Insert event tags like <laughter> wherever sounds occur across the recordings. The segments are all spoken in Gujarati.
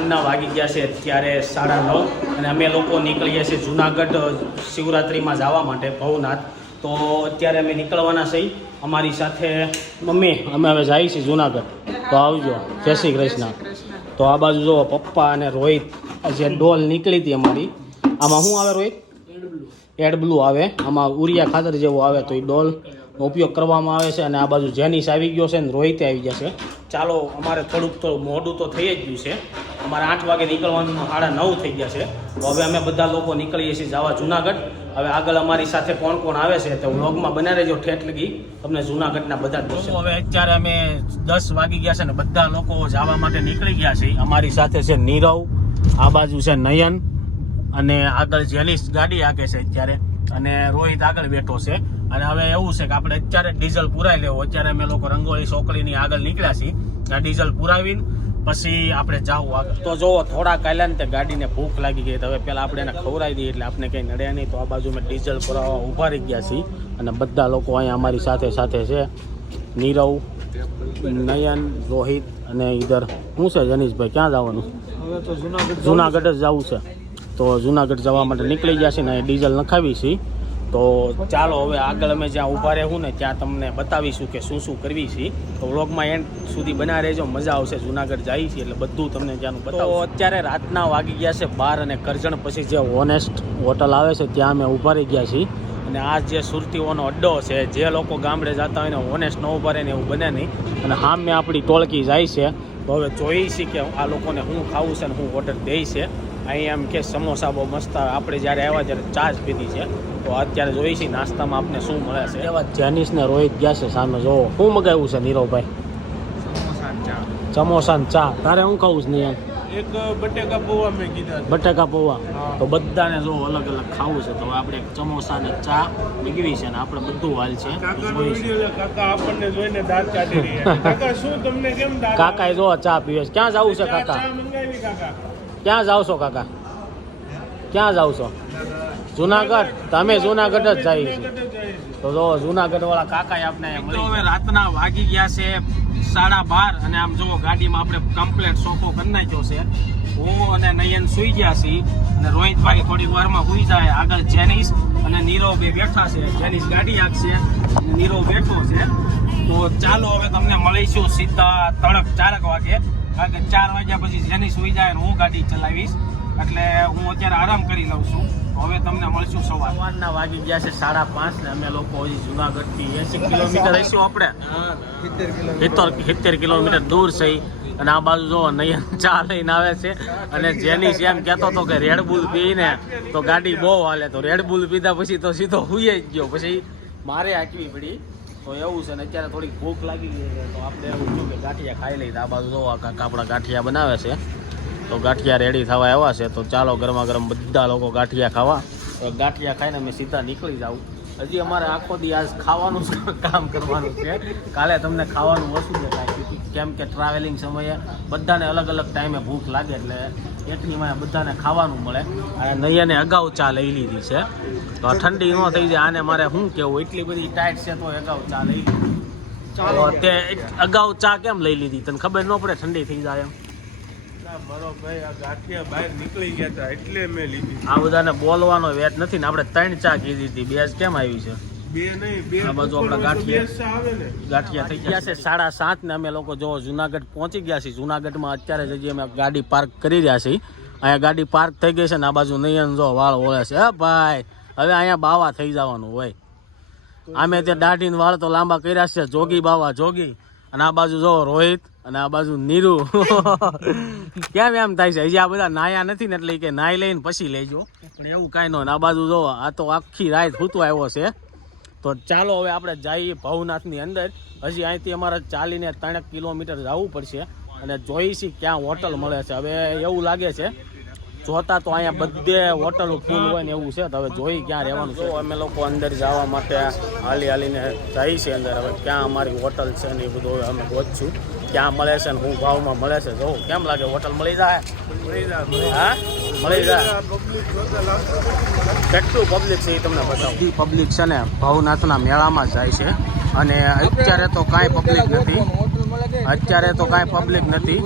સાંજના વાગી ગયા છે ત્યારે સાડા નવ અને અમે લોકો નીકળીએ છીએ જુનાગઢ શિવરાત્રિમાં જવા માટે ભવનાથ. તો અત્યારે અમે નીકળવાના છીએ અમારી સાથે. મમ્મી અમે હવે જઈએ છીએ જુનાગઢ. તો આવજો. જય શ્રી કૃષ્ણ. તો આ બાજુ જો પપ્પા અને રોહિત. જે ડોલ નીકળી હતી અમારી. આમાં શું આવે રોહિત? એડ બ્લુ આવે. આમાં ઉરિયા ખાતર જેવું આવે તો એ ડોલ ઉપયોગ કરવામાં આવે છે અને આ બાજુ જેનિસ આવી ગયો છે ને રોહિતે આવી જશે ચાલો અમારે થોડુંક તો મોડું તો થઈ જ ગયું છે. અમારે આઠ વાગે નીકળવાનું સાડા નવ થઈ ગયા છે. તો હવે અમે બધા લોકો નીકળીએ છીએ જવા જુનાગઢ. હવે આગળ અમારી સાથે કોણ કોણ આવે છે તો વ્લોગમાં બના રહેજો ઠેઠ લગી તમને જુનાગઢના બધા દર્શન. હવે અત્યારે અમે દસ વાગી ગયા છે ને બધા લોકો જવા માટે નીકળી ગયા છે. અમારી સાથે છે નીરવ આ બાજુ છે નયન અને આગળ જેલીસ ગાડી આગે છે અત્યારે. અને રોહિત આગળ બેઠો છે. અને હવે એવું છે કે આપણે અત્યારે ડીઝલ પુરાઈ લેવું. અત્યારે અમે લોકો રંગોળી સોકળીની આગળ નીકળ્યા છીએ. આ ડીઝલ પુરાવીને પછી આપણે જાવું આગળ. તો જો થોડા કાલે ને તે ગાડીને ભૂખ લાગી ગઈ. તો હવે પેલા આપણે એને ખવડાવી દઈએ એટલે આપણે કંઈ નડ્યા નહીં. તો આ બાજુ મેં ડીઝલ પુરાવા ઊભા રહી ગયા છીએ. અને બધા લોકો અહીંયા અમારી સાથે સાથે છે. નીરવ નયન રોહિત અને ઈધર. શું છે જનીશભાઈ? ક્યાં જવાનું? જુનાગઢ જુનાગઢ જ જવું છે. તો જુનાગઢ જવા માટે નીકળી ગયા છે ને અહીં ડીઝલ નખાવી છીએ. તો ચાલો હવે આગળ અમે જ્યાં ઊભા રહેવું ને ત્યાં તમને બતાવીશું કે શું શું કરવી છે. તો વ્લોગમાં એન્ડ સુધી બના રહેજો મજા આવશે જુનાગઢ જઈએ છીએ એટલે બધું તમને ત્યાંનું બતાવો. અત્યારે રાતના વાગી ગયા છે બાર અને કરજણ પછી જે ઓનેસ્ટ હોટલ આવે છે ત્યાં અમે ઊભા રહી ગયા છીએ. અને આ જે સુરતીઓનો અડ્ડો છે જે લોકો ગામડે જતા હોય ને ઓનેસ્ટ ન ઊભા રહે ને એવું બને નહીં. અને સામે આપણી ટોળકી જાય છે. તો હવે જોઈ છીએ કે આ લોકોને શું ખાવું છે ને શું ઓર્ડર દે છે. અહીં એમ કે સમોસા બહુ મસ્ત આપણે જ્યારે આવ્યા ત્યારે ચા જ પીધી છે. તો અત્યારે જોઈ છીએ નાસ્તામાં આપને શું મળે છે. એવા જેનિસ ને રોહિત ગયા છે સામે. જોવો શું મગાવ્યું છે નીરવભાઈ? ચમોસા ચા. સમોસા ને ચા. તારે હું ખાવું છે નહીં એક બટેકા પૌવા મેં કીધા બટાકા પૌવા. તો બધાને જો અલગ અલગ ખાવું છે. તો હવે આપણે એક સમોસા ને ચા નીકળી છે ને આપણે બધું હાલ છે. કાકા આપણને જોઈને દાંત કાઢી રહ્યા <laughs> કાકા શું તમને કેમ દાંત કાકાએ જો ચા પીવે છે. ક્યાં જવું છે કાકા? કાકા? ક્યાં જાવ છો કાકા? ક્યાં જાવ છો? જુનાગઢ. તમે જુનાગઢ જ જાય છે. તો જો જુનાગઢ વાળા કાકા આપણે હવે રાતના વાગી ગયા છે સાડા બાર અને આમ જુઓ ગાડીમાં આપણે કમ્પ્લેટ સોફો કરી નાખ્યો છે. હું અને નયન સુઈ ગયા છીએ અને રોહિતભાઈ થોડી વારમાં સુઈ જાય. આગળ જેનિસ અને નીરવ બે બેઠા છે. જેનિસ ગાડી આગશે અને નીરવ બેઠો છે. તો ચાલો હવે તમને મળીશું સીધા તડક ચારક વાગે. કારણ કે ચાર વાગ્યા પછી જેનિસ સુઈ જાય હું ગાડી ચલાવીશ. એટલે હું અત્યારે આરામ કરી લઉં છું. હવે તમને મળશું સવાર. સવારના વાગી ગયા છે સાડા પાંચ ને અમે લોકો હજી જુનાગઢથી એસી કિલોમીટર રહીશું આપણે. સિત્તેર સિત્તેર કિલોમીટર દૂર છે અને આ બાજુ જો નયન ચા લઈને આવે છે. અને જેની જેમ કહેતો હતો કે રેડબુલ પીને તો ગાડી બહુ હાલે. તો રેડબુલ પીધા પછી તો સીધો હુઈએ જ ગયો. પછી મારે હાંકવી પડી. તો એવું છે ને અત્યારે થોડીક ભૂખ લાગી ગઈ છે. તો આપણે એવું થયું કે ગાંઠિયા ખાઈ લઈએ. આ બાજુ જો આ કાકા આપણા ગાંઠિયા બનાવે છે. તો ગાંઠિયા રેડી થવા આવ્યા છે તો ચાલો ગરમા ગરમ બધા લોકો ગાંઠિયા ખાવા. તો ગાંઠિયા ખાઈને અમે સીધા નીકળી જાઉં. હજી અમારે આખો દી આજ ખાવાનું <laughs> કામ કરવાનું છે. કાલે તમને ખાવાનું ઓછું દેખાય કેમ કે ટ્રાવેલિંગ સમયે બધાને અલગ અલગ ટાઈમે ભૂખ લાગે એટલે એટલી માં બધાને ખાવાનું મળે. અને નૈયાને અગાઉ ચા લઈ લીધી છે. તો ઠંડી ન થઈ જાય આને મારે શું કેવું? એટલી બધી ટાઈટ છે તો અગાઉ ચા લઈ લીધી. ચાલો. તે અગાઉ ચા કેમ લઈ લીધી? તને ખબર ન પડે ઠંડી થઈ જાય એમ? મારો ભાઈ આ ગાંઠિયા બહાર નીકળી ગયા હતા એટલે મેં લીધી. આ બધાને બોલવાનો વેટ નથી ને આપણે ત્રણ ચા કીધી હતી. બેસ કેમ આવી છે? બે નહીં બે આ બાજુ આપણા ગાંઠિયા. આવે ને. ગાંઠિયા થઈ ગયા છે સાડા સાત ને અમે લોકો જો જુનાગઢ પહોંચી ગયા છીએ. જુનાગઢમાં અત્યારે જઈએ અમે ગાડી પાર્ક કરી રહ્યા છીએ. અહીંયા ગાડી પાર્ક થઈ ગઈ છે ને આ બાજુ નયન જો વાળ ઓળે છે. હે ભાઈ હવે અહીંયા બાવા થઈ જવાનું હોય. આમે તે દાઢી વાળ તો લાંબા કર્યા છે. જોગી બાવા જોગી. અને આ બાજુ જો રોહિત અને આ બાજુ નીરુ. <laughs> કેમ એમ થાય છે? હજી આ બધા નાયા નથી ને એટલે કે નાઈ લઈને પછી લેજો. પણ એવું કાંઈ ન. આ બાજુ જો આ તો આખી રાત હૂતો આવ્યો છે. તો ચાલો હવે આપણે જઈએ ભવનાથની અંદર. હજી અહીંથી અમારે ચાલીને ત્રણ કિલોમીટર જવું પડશે. અને જોઈશી ક્યાં હોટલ મળે છે. હવે એવું લાગે છે જોતા તો અહીંયા બધે હોટલો ફૂલ હોય ને એવું છે. તો હવે જોઈ ક્યાં રહેવાનું છે. અમે લોકો અંદર જવા માટે હાલી હાલીને જાય છે અંદર. હવે ક્યાં અમારી હોટલ છે ને એ બધું અમે ગોતશું. ક્યાં મળે છે ને શું ભાવમાં મળે છે. જો કેમ લાગે? હોટલ મળી જાય. હા? મળી જાય. કેટલું પબ્લિક છે એ તમને બતાવું. પબ્લિક છે ને ભવનાથના મેળામાં જાય છે. અને અત્યારે તો કાંઈ પબ્લિક નથી. અત્યારે તો કાંઈ પબ્લિક નથી.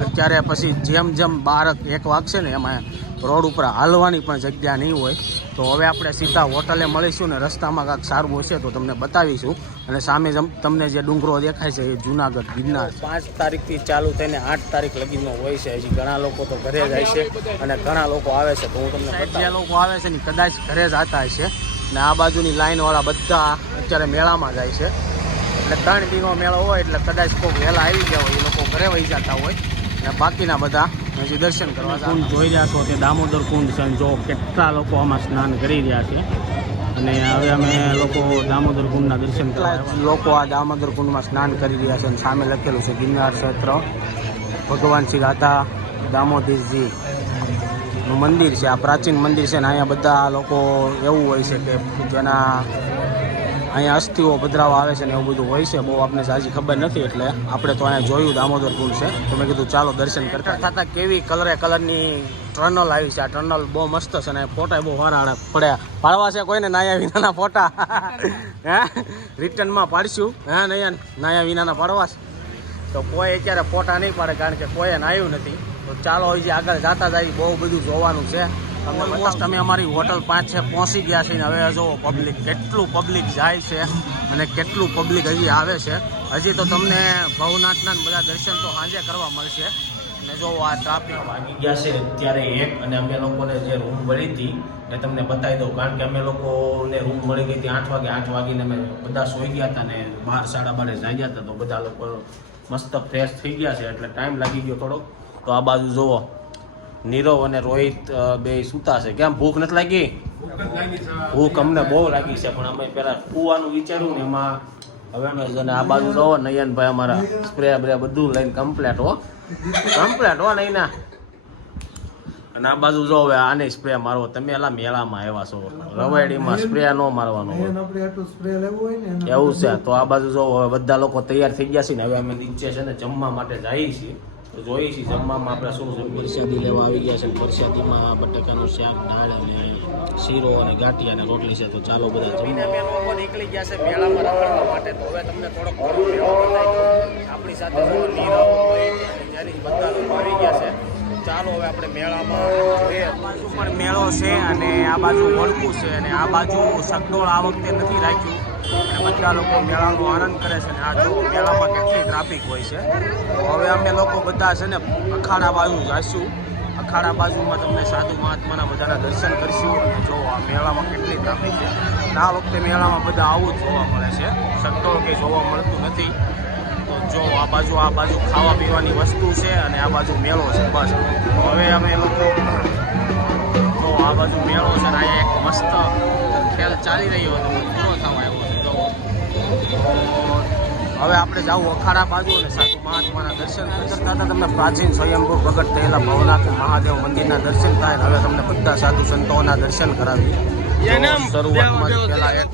અત્યારે પછી જેમ જેમ બારક એક વાગશે ને એમાં રોડ ઉપર હાલવાની પણ જગ્યા નહીં હોય. તો હવે આપણે સીધા હોટલે મળીશું ને રસ્તામાં કાંઈક સારું હશે તો તમને બતાવીશું. અને સામે જમ- તમને જે ડુંગરો દેખાય છે એ જુનાગઢ ગિરનાર. પાંચ તારીખથી ચાલુ થઈને આઠ તારીખ લગીનો હોય છે. હજી ઘણા લોકો તો ઘરે જાય છે અને ઘણા લોકો આવે છે. તો હું તમને જે લોકો આવે છે ને કદાચ ઘરે જતા હશે. ને આ બાજુની લાઈનવાળા બધા અત્યારે મેળામાં જાય છે. એટલે ત્રણ દીનો મેળો હોય એટલે કદાચ કોઈ વહેલા આવી ગયા હોય એ લોકો ઘરે વહી જતા હોય. અને બાકીના બધા હજી દર્શન કરવા કુંડ જોઈ રહ્યા છો તે દામોદર કુંડ છે અને જો કેટલા લોકો આમાં સ્નાન કરી રહ્યા છે? અને હવે અમે લોકો દામોદર કુંડના દર્શન કરવા લોકો આ દામોદર કુંડમાં સ્નાન કરી રહ્યા છે અને સામે લખેલું છે ગિરનાર ક્ષેત્ર. ભગવાન શ્રી રાધા દામોદરજી નું મંદિર છે. આ પ્રાચીન મંદિર છે ને અહીંયા બધા લોકો એવું હોય છે કે જેના અહીંયા અસ્થિઓ પધરાવા આવે છે ને એવું બધું હોય છે, બહુ આપણે સાજી ખબર નથી એટલે આપણે તો અહીંયા જોયું દામોદર પુલ છે. તો મેં કીધું, ચાલો દર્શન કરતા થતા કેવી કલરે કલરની ટર્નલ આવી છે. આ ટર્નલ બહુ મસ્ત છે ને ફોટા બહુ સારા પડ્યા. પાડવા છે કોઈને નાયા વિનાના ફોટા હે? રિટર્નમાં પાડશું. હે નયા નાયા વિનાના પાડવા છે. તો કોઈ અત્યારે ફોટા નહીં પાડે, કારણ કે કોઈ નાયું નથી. તો ચાલો હજી આગળ જતા જાય બહુ બધું જોવાનું છે. ઓલમોસ્ટ અમે અમારી હોટલ પાંચ છે પહોંચી ગયા છીએ હવે જો પબ્લિક કેટલું પબ્લિક જાય છે અને કેટલું પબ્લિક હજી આવે છે. હજી તો તમને ભવનાથના બધા દર્શન તો સાંજે કરવા મળશે. અને જો આ ટ્રાફિક વાગી ગયા છે અત્યારે એક અને અમે લોકોને જે રૂમ મળી હતી, એ તમને બતાવી દઉં. કારણ કે અમે લોકોને રૂમ મળી ગઈ હતી આઠ વાગે. આઠ વાગીને અમે બધા સોઈ ગયા હતા ને બાર, સાડા બારે જાઈ ગયા હતા તો બધા લોકો મસ્ત ફ્રેશ થઈ ગયા છે. એટલે ટાઈમ લાગી ગયો થોડો તો આ બાજુ જુઓ. નીરવ અને રોહિત બે સૂતા છે. કેમ? ભૂખ નથી લાગી? ભૂખ અમને બહુ લાગી છે પણ અમે પેલા કૂવાનું વિચાર્યું ને એમાં હવે અમે આ બાજુ જોવો નયનભાઈ અમારા સ્પ્રે બ્રે બધું લઈને કમ્પ્લેટ હો. કમ્પ્લેટ હો નહીં ના અને આ બાજુ જો હવે આને સ્પ્રે મારવો તમે એલા મેળામાં આવ્યા છો. રવાડીમાં સ્પ્રે ન મારવાનો એવું છે. તો આ બાજુ જો હવે બધા લોકો તૈયાર થઈ ગયા છે ને હવે અમે નીચે છે ને જમવા માટે જઈએ છીએ. તો જોઈએ છીએ જમવામાં આપણે શું છે? પ્રસાદી લેવા આવી ગયા છે પ્રસાદીમાં બટાકાનું શાક દાળ અને શીરો અને ગાંઠિયા અને રોટલી છે તો ચાલો બધા જમીને અમે લોકો નીકળી ગયા છે મેળામાં રખડવા માટે તો હવે તમને થોડોક ઘણો આપણી સાથે જો નીરવ હોય ત્યાંની બધા લોકો આવી ગયા છે. ચાલો હવે આપણે મેળામાં પણ મેળો છે અને આ બાજુ વળકું છે અને આ બાજુ સગડોળ આ વખતે નથી રાખ્યું. બધા લોકો મેળાનો આનંદ કરે છે અને આ જો મેળામાં કેટલી ટ્રાફિક હોય છે. હવે અમે લોકો બધા છે ને અખાડા બાજુ જઈશું અખાડા બાજુમાં તમને સાધુ મહાત્માના બધાના દર્શન કરીશું અને જો આ મેળામાં કેટલી ટ્રાફિક છે. આ વખતે મેળામાં બધા આવું જ જોવા મળે છે. સગડોળ કે જોવા મળતું નથી. તો જો આ બાજુ આ બાજુ ખાવા પીવાની વસ્તુ છે અને આ બાજુ મેળો છે, બસ. હવે અમે લોકો તો આ બાજુ મેળો છે ને અહીંયા એક મસ્ત ખેલ ચાલી રહ્યો હતો. પૂરો થવા આવ્યો જો હવે આપણે જાવું અખાડા બાજુ અને સાધુ મહાત્માના દર્શન કરતા હતા. તમને પ્રાચીન સ્વયંભૂ પ્રગટ થયેલા ભવનાથ મહાદેવ મંદિરના દર્શન થાય હવે તમને બધા સાધુ સંતોના દર્શન કરાવી શરૂઆતમાં પહેલાં એક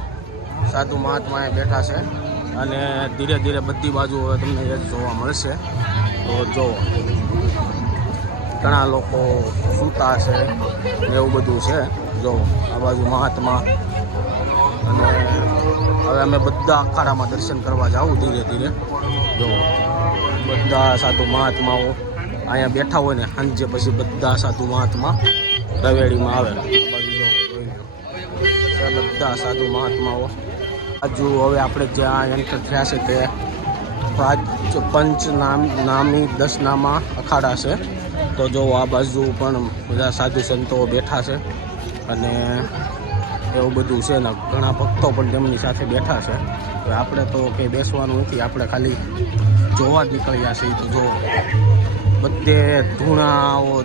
સાધુ મહાત્મા બેઠા છે અને ધીરે ધીરે બધી બાજુ હવે તમને એ જોવા મળશે. તો જો ઘણા લોકો સૂતા છે એવું બધું છે. જો આ બાજુ મહાત્મા અને હવે અમે બધા અખાડામાં દર્શન કરવા જાઉં ધીરે ધીરે. જો, બધા સાધુ મહાત્માઓ અહીંયા બેઠા હોય ને, સાંજે પછી બધા સાધુ મહાત્મા રવેડીમાં આવે બધા સાધુ મહાત્માઓ. આજુ હવે આપણે જ્યાં એન્ટર થયા છે તે પાંચ, પંચ નામ, નામી, દસ નામા અખાડા છે. તો જો આ બાજુ પણ બધા સાધુ સંતો બેઠા છે. અને એવું બધું છે ને ઘણા ભક્તો પણ તેમની સાથે બેઠા છે. હવે આપણે તો કંઈ બેસવાનું નથી, આપણે ખાલી જોવા જ નીકળ્યા છીએ. તો જો બધે ધૂણાઓ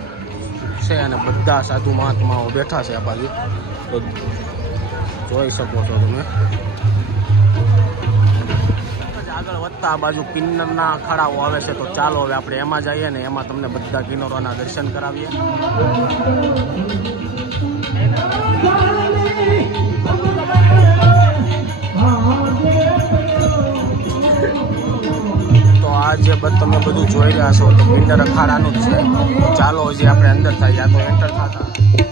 છે અને બધા સાધુ મહાત્માઓ બેઠા છે આ બાજુ. તો જોઈ શકો છો તમે. આગળ વધતા આ બાજુ કિન્નરના અખાડાઓ આવે છે, તો ચાલો હવે આપણે એમાં જઈએ ને એમાં તમને બધા કિન્નરોના દર્શન કરાવીએ. આ જે તમે બધું જોઈ રહ્યા છો, તો કિન્નર અખાડાનું જ છે. ચાલો હજી આપણે અંદર થાય યા તો એન્ટર થતા.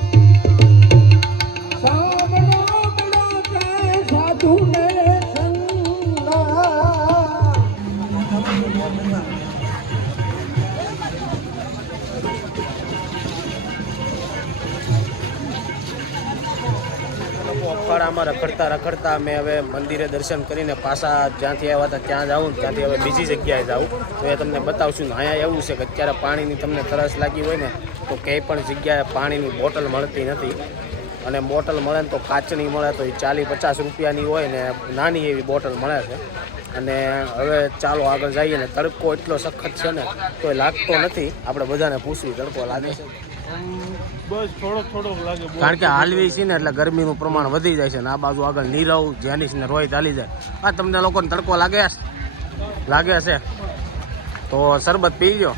અખાડામાં રખડતા રખડતા અમે હવે મંદિરે દર્શન કરીને પાછા જ્યાંથી આવ્યા હતા ત્યાં જાઉં ત્યાંથી હવે બીજી જગ્યાએ જાઉં. તો એ તમને બતાવશું અહીંયા એવું છે કે અત્યારે પાણીની તમને તરસ લાગી હોય ને તો કંઈ પણ જગ્યાએ પાણીની બોટલ મળતી નથી. અને બોટલ મળે ને તો કાચની મળે તો એ ચાલીસ પચાસ રૂપિયાની હોય ને નાની એવી બોટલ મળે છે. અને હવે ચાલો આગળ જઈએ ને તડકો એટલો સખત છે ને તો લાગતો નથી. આપણે બધાને પૂછવી તડકો લાગે છે. કારણ કે હાલવી છે ને એટલે ગરમીનું પ્રમાણ વધી જાય છે ને આ બાજુ આગળ નીરવ જેનિસ ને રોહિત હાલી જાય. આ તમને લોકોને તડકો લાગે લાગે છે તો શરબત પી ગયો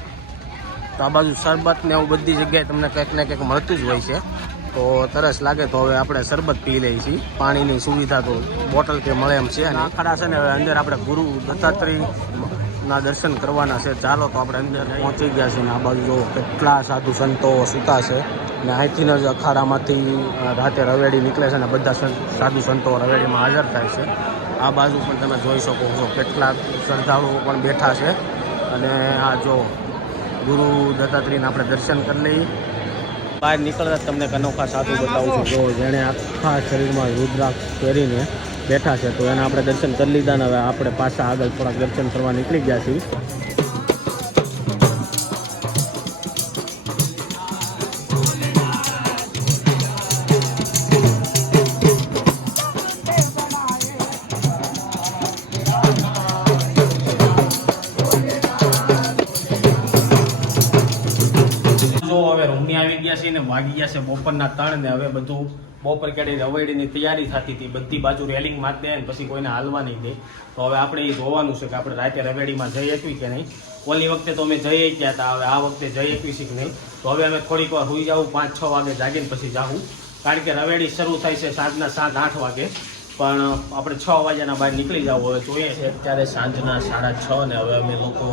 તો આ બાજુ શરબત ને એવું બધી જગ્યાએ તમને કંઈક ને કંઈક મળતું જ હોય છે. તો તરસ લાગે તો હવે આપણે શરબત પી લઈએ છીએ. પાણીની સુવિધા તો બોટલ કે મળે એમ છે અને આખડા છે ને, હવે અંદર આપણે ગુરુ દત્તાત્રેય ના દર્શન કરવાના છે. ચાલો તો આપણે અંદર પહોંચી ગયા છીએ આ બાજુ જો કેટલા સાધુ સંતો સૂતા છે. ને અહીંથી જ અખાડામાંથી રાતે રવેડી નીકળે છે ને બધા સાધુ સંતો રવેડીમાં હાજર થાય છે. આ બાજુ પણ તમે જોઈ શકો છો કેટલાક શ્રદ્ધાળુઓ પણ બેઠા છે. અને આ જો ગુરુ દત્તાત્રેયને આપણે દર્શન કરી લઈએ. બહાર નીકળતા તમને અનોખા સાધુ બતાવું છું. જો જેણે આખા શરીરમાં રુદ્રાક્ષ પહેરીને બેઠા છે, તો એના આપણે દર્શન કરી લીધા ને હવે આપણે પાછા આગળ થોડાક દર્શન કરવા નીકળી ગયા છીએ. વાગી ગયા છે બપોરના ત્રણ ને હવે બધું બપોર કેડી રવેડીની તૈયારી થતી હતી. બધી બાજુ રેલિંગ માર દે ને પછી કોઈને હાલવા નહીં દે. તો હવે આપણે એ જોવાનું છે કે આપણે રાતે રવેડીમાં જઈ શકવી કે નહીં? ઓલી વખતે તો અમે જઈ ગયા હતા, હવે આ વખતે જઈ શકવી કે નહીં? તો હવે અમે થોડીક વાર સુઈ જાવું પાંચ છ વાગે જાગીને પછી જાવું કારણ કે રવેડી શરૂ થાય છે સાંજના સાત આઠ વાગે. પણ આપણે છ વાગ્યાના બહાર નીકળી જવું હવે જોઈએ છે અત્યારે સાંજના સાડા છ ને હવે અમે લોકો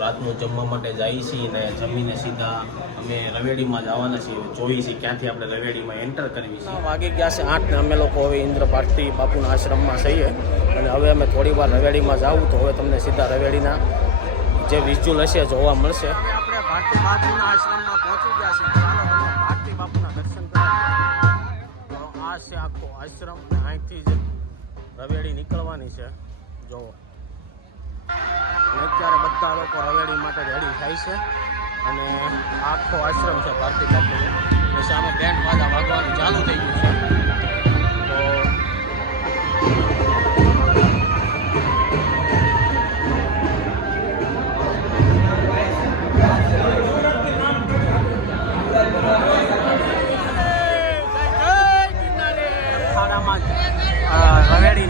રાતનું જમવા માટે જઈએ છીએ ને જમીને સીધા અમે રવેડીમાં જવાના છીએ. જોઈએ છીએ ક્યાંથી આપણે રવેડીમાં એન્ટર કરવી છે. વાગી ગયા છે આઠ ને અમે લોકો હવે ઇન્દ્ર ભારતી બાપુના આશ્રમમાં જઈએ અને હવે અમે થોડી વાર રવેડીમાં જાવું તો હવે તમને સીધા રવેડીના જે વિઝ્યુઅલ હશે જોવા મળશે. આપણે ભારતી બાપુના આશ્રમમાં પહોંચી ગયા છીએ. આ છે આખો આશ્રમ અને અહીંથી જ રવેડી નીકળવાની છે. જો અત્યારે બધા લોકો રવેડી માટે રેડી થાય છે. અને આખો આશ્રમ છે ભારતી બાપુનો સામે બેન્ડ વાજા વાગવાનું ચાલુ થઈ ગયું છે.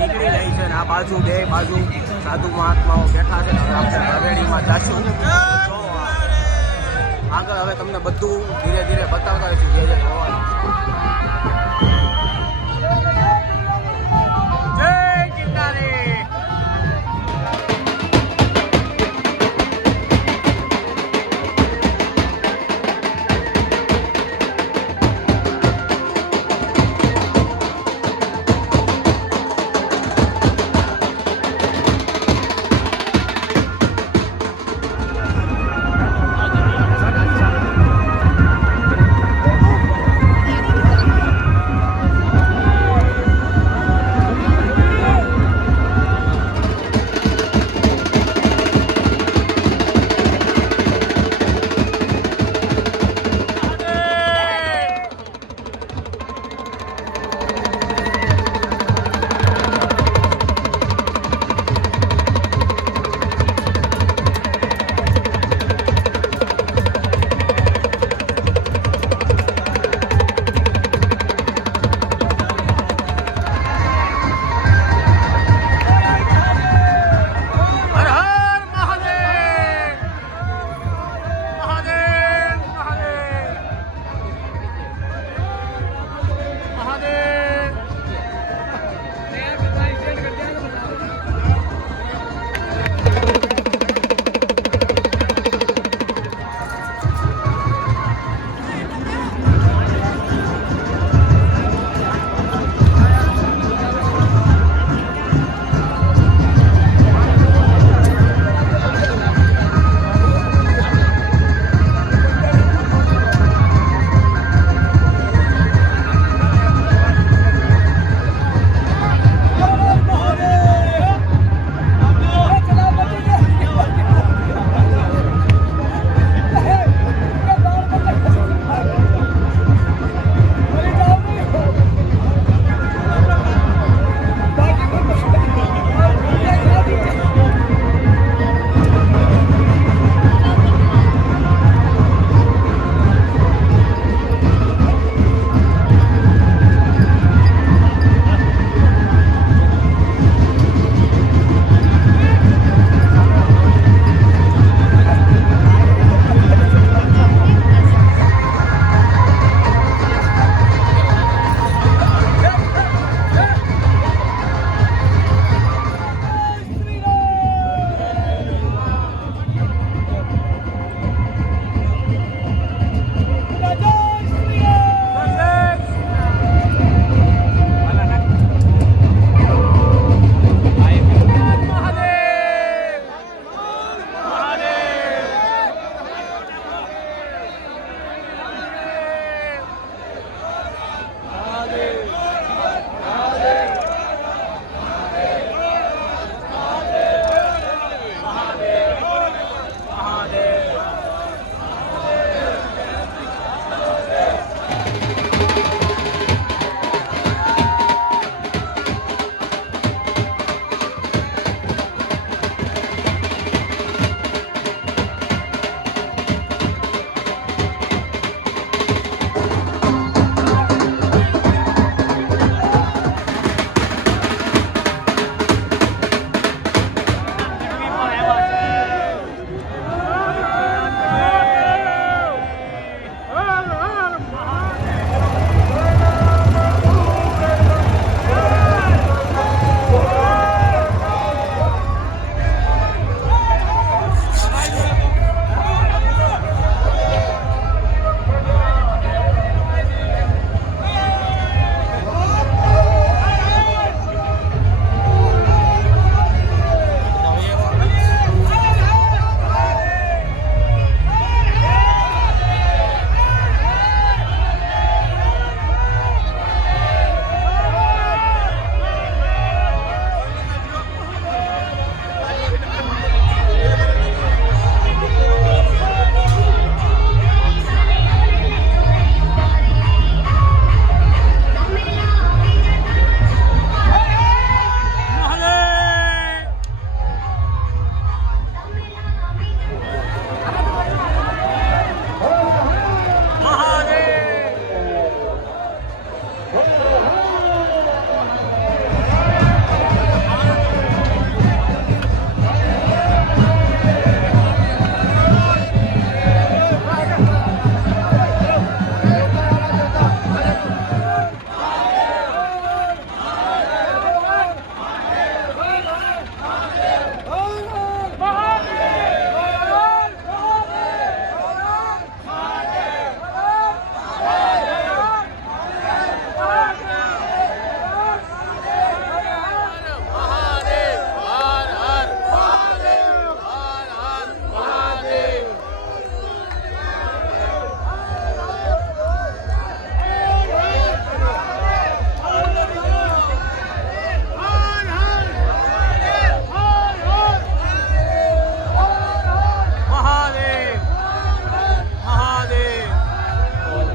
નીકળી રહી છે આ બાજુ બે બાજુ સાધુ મહાત્માઓ બેઠા છે હવે આપણે રવેડીમાં જાશું આગળ હવે તમને બધું ધીરે ધીરે બતાવતા છે જે જે જોવાનું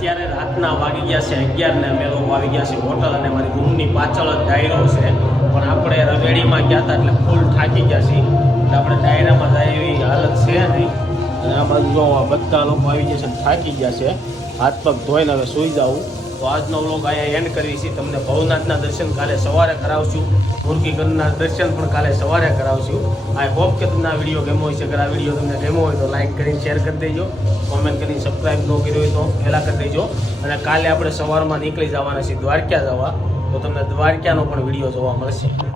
અગિયાર ને અમે લોકો આવી ગયા છે હોટલ અને મારી રૂમની પાછળ જ ડાયરો છે. પણ આપણે રવેડીમાં ગયા હતા એટલે ફૂલ થાકી ગયા છીએ. એટલે આપણે ડાયરામાં જાય એવી હાલત છે નહીં. અને આ બાજુ જો બધા લોકો આવી ગયા છે થાકી ગયા છે. હાથ પગ ધોઈને હવે સૂઈ જાઉં. તો આજનો વ્લોગ અહીંયા એન્ડ કરીએ છીએ. તમને ભવનાથના દર્શન કાલે સવારે કરાવશું. મુરગીગરના દર્શન પણ કાલે સવારે કરાવશું. આઈ હોપ કે તમને આ વીડિયો ગેમો હોય છે અગર આ વીડિયો તમને ગેમો હોય તો લાઇક કરીને શેર કરી દેજો. કોમેન્ટ કરીને સબસ્ક્રાઈબ ન કર્યું હોય તો પહેલાં કરી દેજો. અને કાલે આપણે સવારમાં નીકળી જવાના છીએ દ્વારકા જવા. તો તમને દ્વારકાનો પણ વીડિયો જોવા મળશે.